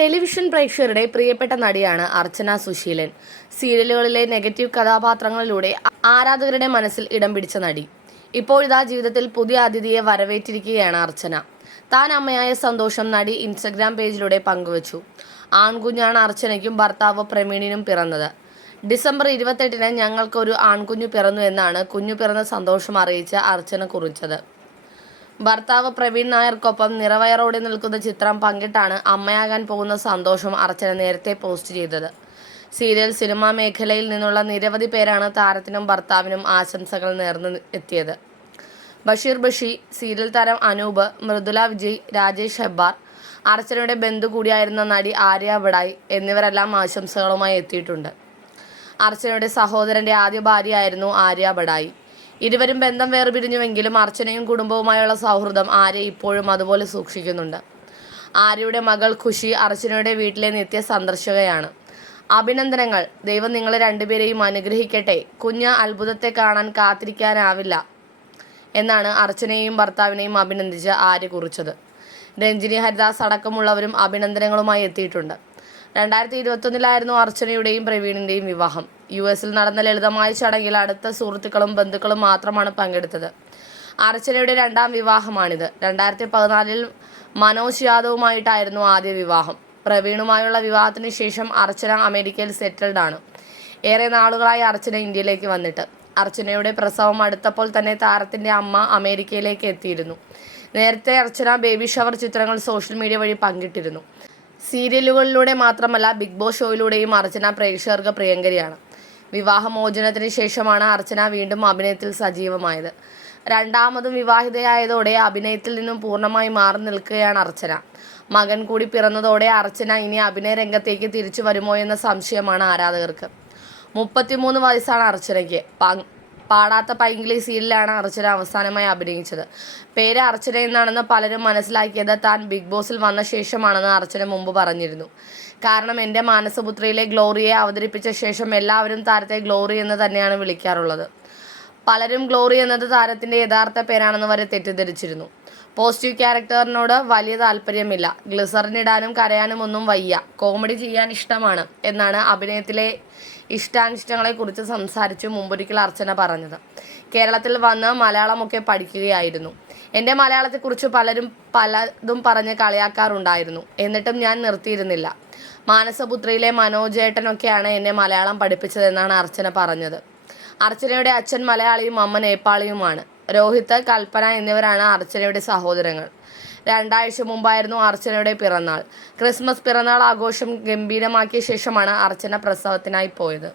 Television പ്രേക്ഷകരുടെ പ്രിയപ്പെട്ട നടിയാണ് അർച്ചന സുശീലൻ. സീരിയലുകളിലെ നെഗറ്റീവ് കഥാപാത്രങ്ങളിലൂടെ ആരാധകരുടെ മനസ്സിൽ ഇടം പിടിച്ച നടി. ഇപ്പോഴിതാ ജീവിതത്തിൽ പുതിയ അതിഥിയെ വരവേറ്റിരിക്കുകയാണ് അർച്ചന. താൻ അമ്മയായ സന്തോഷം നടി ഇൻസ്റ്റഗ്രാം പേജിലൂടെ പങ്കുവച്ചു. ആൺകുഞ്ഞാണ് അർച്ചനയ്ക്കും ഭർത്താവ് പ്രമീണിനും പിറന്നത്. ഡിസംബർ ഇരുപത്തെട്ടിന് ഞങ്ങൾക്കൊരു ആൺകുഞ്ഞു പിറന്നു എന്നാണ് കുഞ്ഞു പിറന്ന സന്തോഷം അറിയിച്ച അർച്ചന കുറിച്ചത്. ഭർത്താവ് പ്രവീൺ നായർക്കൊപ്പം നിറവയറോടെ നിൽക്കുന്ന ചിത്രം പങ്കിട്ടാണ് അമ്മയാകാൻ പോകുന്ന സന്തോഷം അർച്ചന നേരത്തെ പോസ്റ്റ് ചെയ്തത്. സീരിയൽ സിനിമാ മേഖലയിൽ നിന്നുള്ള നിരവധി പേരാണ് താരത്തിനും ഭർത്താവിനും ആശംസകൾ നേർന്ന് എത്തിയത്. ബഷീർ ബഷി സീരിയൽ താരം അനൂപ് മൃദുല വിജയ് രാജേഷ് ഹെബ്ബാർ അർച്ചനയുടെ ബന്ധു കൂടിയായിരുന്ന നടി ആര്യ ബഡായി എന്നിവരെല്ലാം ആശംസകളുമായി എത്തിയിട്ടുണ്ട്. അർച്ചനയുടെ സഹോദരന്റെ ആദ്യ ഭാര്യയായിരുന്നു ആര്യ ബഡായി ഇരുവരും ബന്ധം വേർപിരിഞ്ഞുവെങ്കിലും അർച്ചനയും കുടുംബവുമായുള്ള സൗഹൃദം ആര്യ ഇപ്പോഴും അതുപോലെ സൂക്ഷിക്കുന്നുണ്ട്. ആര്യയുടെ മകൾ ഖുഷി അർച്ചനയുടെ വീട്ടിലെ നിത്യ സന്ദർശകയാണ് അഭിനന്ദനങ്ങൾ. ദൈവം നിങ്ങളെ രണ്ടുപേരെയും അനുഗ്രഹിക്കട്ടെ. കുഞ്ഞ് അത്ഭുതത്തെ കാണാൻ കാത്തിരിക്കാനാവില്ല എന്നാണ് അർച്ചനയെയും ഭർത്താവിനെയും അഭിനന്ദിച്ച് ആര്യ കുറിച്ചത്. രഞ്ജിനി ഹരിദാസ് അടക്കമുള്ളവരും അഭിനന്ദനങ്ങളുമായി എത്തിയിട്ടുണ്ട്. രണ്ടായിരത്തി ഇരുപത്തൊന്നിലായിരുന്നു അർച്ചനയുടെയും പ്രവീണിന്റെയും വിവാഹം. യു എസിൽ നടന്ന ലളിതമായ ചടങ്ങിൽ അടുത്ത സുഹൃത്തുക്കളും ബന്ധുക്കളും മാത്രമാണ് പങ്കെടുത്തത്. അർച്ചനയുടെ രണ്ടാം വിവാഹമാണിത്. രണ്ടായിരത്തി പതിനാലിൽ മനോജ് യാദവുമായിട്ടായിരുന്നു ആദ്യ വിവാഹം. പ്രവീണുമായുള്ള വിവാഹത്തിന് ശേഷം അർച്ചന അമേരിക്കയിൽ സെറ്റിൽഡ് ആണ്. ഏറെ നാളുകളായി അർച്ചന ഇന്ത്യയിലേക്ക് വന്നിട്ട്. അർച്ചനയുടെ പ്രസവം അടുത്തപ്പോൾ തന്നെ താരത്തിന്റെ അമ്മ അമേരിക്കയിലേക്ക് എത്തിയിരുന്നു. നേരത്തെ അർച്ചന ബേബി ഷവർ ചിത്രങ്ങൾ സോഷ്യൽ മീഡിയ വഴി പങ്കിട്ടിരുന്നു. സീരിയലുകളിലൂടെ മാത്രമല്ല ബിഗ് ബോസ് ഷോയിലൂടെയും അർച്ചന പ്രേക്ഷകർക്ക് പ്രിയങ്കരിയാണ്. വിവാഹമോചനത്തിന് ശേഷമാണ് അർച്ചന വീണ്ടും അഭിനയത്തിൽ സജീവമായത്. രണ്ടാമതും വിവാഹിതയായതോടെ അഭിനയത്തിൽ നിന്നും പൂർണമായി മാറി നിൽക്കുകയാണ് അർച്ചന. മകൻ കൂടി പിറന്നതോടെ അർച്ചന ഇനി അഭിനയ രംഗത്തേക്ക് തിരിച്ചു വരുമോ എന്ന സംശയമാണ് ആരാധകർക്ക്. മുപ്പത്തിമൂന്ന് വയസ്സാണ് അർച്ചനയ്ക്ക്. പാടാത്ത പൈങ്കിളി സീരിയലാണ് അർച്ചന അവസാനമായി അഭിനയിച്ചത്. പേര് അർച്ചന എന്നാണെന്ന് പലരും മനസ്സിലാക്കിയത് താൻ ബിഗ് ബോസിൽ വന്ന ശേഷമാണെന്ന് അർച്ചന മുമ്പ് പറഞ്ഞിരുന്നു. കാരണം എന്റെ മാനസപുത്രിയിലെ ഗ്ലോറിയെ അവതരിപ്പിച്ച ശേഷം എല്ലാവരും താരത്തെ ഗ്ലോറി എന്ന് തന്നെയാണ് വിളിക്കാറുള്ളത്. പലരും ഗ്ലോറി എന്നത് താരത്തിന്റെ യഥാർത്ഥ പേരാണെന്ന് വരെ തെറ്റിദ്ധരിച്ചിരുന്നു. പോസിറ്റീവ് ക്യാരക്ടറിനോട് വലിയ താല്പര്യമില്ല. ഗ്ലിസറിനിടാനും കരയാനും ഒന്നും വയ്യ. കോമഡി ചെയ്യാൻ ഇഷ്ടമാണ് എന്നാണ് അഭിനയത്തിലെ ഇഷ്ടാനിഷ്ടങ്ങളെക്കുറിച്ച് സംസാരിച്ചു മുമ്പൊരിക്കൽ അർച്ചന പറഞ്ഞത്. കേരളത്തിൽ വന്ന് മലയാളമൊക്കെ പഠിക്കുകയായിരുന്നു. എന്റെ മലയാളത്തെക്കുറിച്ച് പലരും പലതും പറഞ്ഞ് കളിയാക്കാറുണ്ടായിരുന്നു. എന്നിട്ടും ഞാൻ നിർത്തിയിരുന്നില്ല. മാനസപുത്രിയിലെ മനോജേട്ടനൊക്കെയാണ് എന്നെ മലയാളം പഠിപ്പിച്ചതെന്നാണ് അർച്ചന പറഞ്ഞത്. അർച്ചനയുടെ അച്ഛൻ മലയാളിയും അമ്മ നേപ്പാളിയുമാണ്. രോഹിത് കൽപ്പന എന്നിവരാണ് അർച്ചനയുടെ സഹോദരങ്ങൾ. രണ്ടാഴ്ച മുമ്പായിരുന്നു അർച്ചനയുടെ പിറന്നാൾ. ക്രിസ്മസ് പിറന്നാൾ ആഘോഷം ഗംഭീരമാക്കിയ ശേഷമാണ് അർച്ചന പ്രസവത്തിനായി പോയത്.